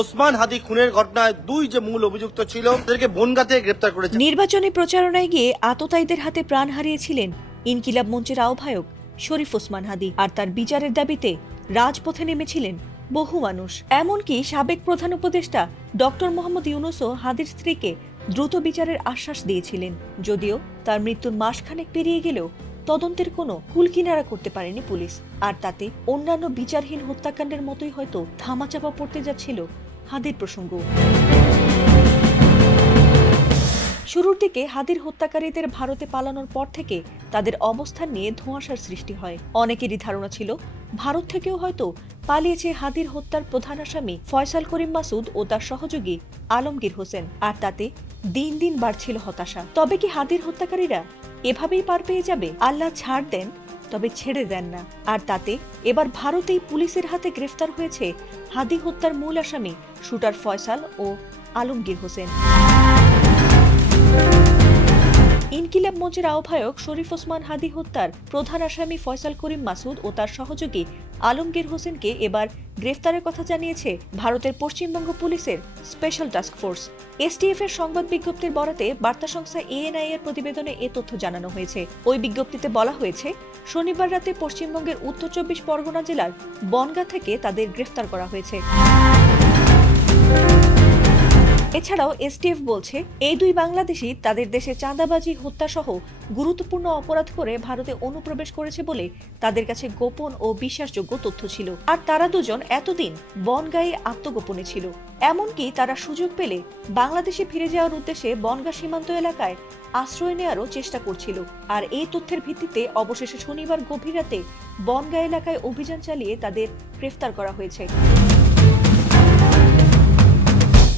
ওসমান হাদি খুনের ঘটনায় দুই যে মূল অভিযুক্ত ছিল তাদেরকে বনগাঁ থেকে গ্রেপ্তার করেছে। নির্বাচনী প্রচারণায় গিয়ে আততায়ীদের হাতে প্রাণ হারিয়েছিলেন ইনকিলাব মঞ্চের আহ্বায়ক শরীফ ওসমান হাদি, আর তার বিচারের দাবিতে রাজপথে নেমেছিলেন বহু মানুষ। এমনকি সাবেক প্রধান উপদেষ্টা ডক্টর মোহাম্মদ ইউনূসও হাদির স্ত্রীকে দ্রুত বিচারের আশ্বাস দিয়েছিলেন। যদিও তার মৃত্যুর মাসখানেক পেরিয়ে গেলেও তদন্তের কোনো কুলকিনারা করতে পারেনি পুলিশ, আর তাতে অন্যান্য বিচারহীন হত্যাকাণ্ডের মতোই হয়তো ধামাচাপা পড়তে যাচ্ছিল হাদির প্রসঙ্গ। শুরুর দিকে হাদির হত্যাকারীদের ভারতে পালানোর পর থেকে তাদের অবস্থান নিয়ে ধোঁয়াশার সৃষ্টি হয়। অনেকেরই ধারণা ছিল ভারত থেকেও হয়তো পালিয়েছে হাদির হত্যার প্রধান আসামি ফয়সাল করিম মাসুদ ও তার সহযোগী আলমগীর হোসেন, আর তাতে দিন দিন বাড়ছিল হতাশা। তবে কি হাদির হত্যাকারীরা এভাবেই পার পেয়ে যাবে? আল্লাহ ছাড় দেন তবে ছেড়ে দেন না। আর তাতে এবার ভারতেই পুলিশের হাতে গ্রেফতার হয়েছে হাদি হত্যার মূল আসামি শুটার ফয়সাল ও আলমগীর হোসেন। ইনকিলাব মঞ্চের আহ্বায়ক শরীফ ওসমান হাদি হত্যার প্রধান আসামি ফয়সাল করিম মাসুদ ও তার সহযোগী আলমগীর হোসেনকে এবার গ্রেফতারের কথা জানিয়েছে ভারতের পশ্চিমবঙ্গ পুলিশের স্পেশাল টাস্ক ফোর্স। এসটিএফ এর সংবাদ বিজ্ঞপ্তির বরাতে বার্তা সংস্থা এএনআই এর প্রতিবেদনে এ তথ্য জানানো হয়েছে। ওই বিজ্ঞপ্তিতে বলা হয়েছে, শনিবার রাতে পশ্চিমবঙ্গের উত্তর 24 পরগনা জেলার বনগাঁ থেকে তাদের গ্রেফতার করা হয়েছে। এছাড়াও এসটিএফ বলছে, এই দুই বাংলাদেশি তাদের দেশে চাঁদাবাজি, হত্যাসহ গুরুত্বপূর্ণ অপরাধ করে ভারতে অনুপ্রবেশ করেছে বলে তাদের কাছে গোপন ও বিশ্বাসযোগ্য তথ্য ছিল। আর তারা দুজন এতদিন বনগাঁয়ে আত্মগোপনে ছিল। এমনকি তারা সুযোগ পেলে বাংলাদেশে ফিরে যাওয়ার উদ্দেশ্যে বনগাঁ সীমান্ত এলাকায় আশ্রয় নেওয়ারও চেষ্টা করছিল। আর এই তথ্যের ভিত্তিতে অবশেষে শনিবার গভীর রাতে বনগাঁ এলাকায় অভিযান চালিয়ে তাদের গ্রেফতার করা হয়েছে।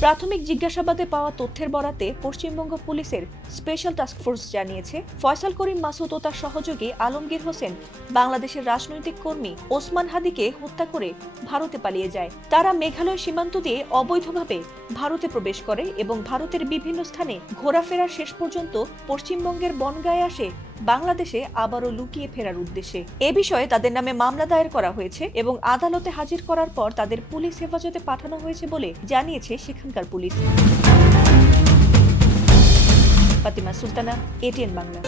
প্রাথমিক জিজ্ঞাসাবাদে পাওয়া তথ্যের বরাতে পশ্চিমবঙ্গ পুলিশের স্পেশাল টাস্ক ফোর্স জানিয়েছে, ফয়সাল করিম মাসুদ ও তার সহযোগী আলমগীর হোসেন বাংলাদেশের রাজনৈতিক কর্মী ওসমান হাদিকে হত্যা করে ভারতে পালিয়ে যায়। তারা মেঘালয় সীমান্ত দিয়ে অবৈধভাবে ভারতে প্রবেশ করে এবং ভারতের বিভিন্ন স্থানে ঘোরাফেরার শেষ পর্যন্ত পশ্চিমবঙ্গের বনগাঁয়ে আসে বাংলাদেশে আবারও লুকিয়ে ফেরার উদ্দেশ্যে। এ বিষয়ে তাদের নামে মামলা দায়ের করা হয়েছে এবং আদালতে হাজির করার পর তাদের পুলিশ হেফাজতে পাঠানো হয়েছে বলে জানিয়েছে সেখানকার পুলিশ। ফাতিমা সুলতানা, এটিএন বাংলা।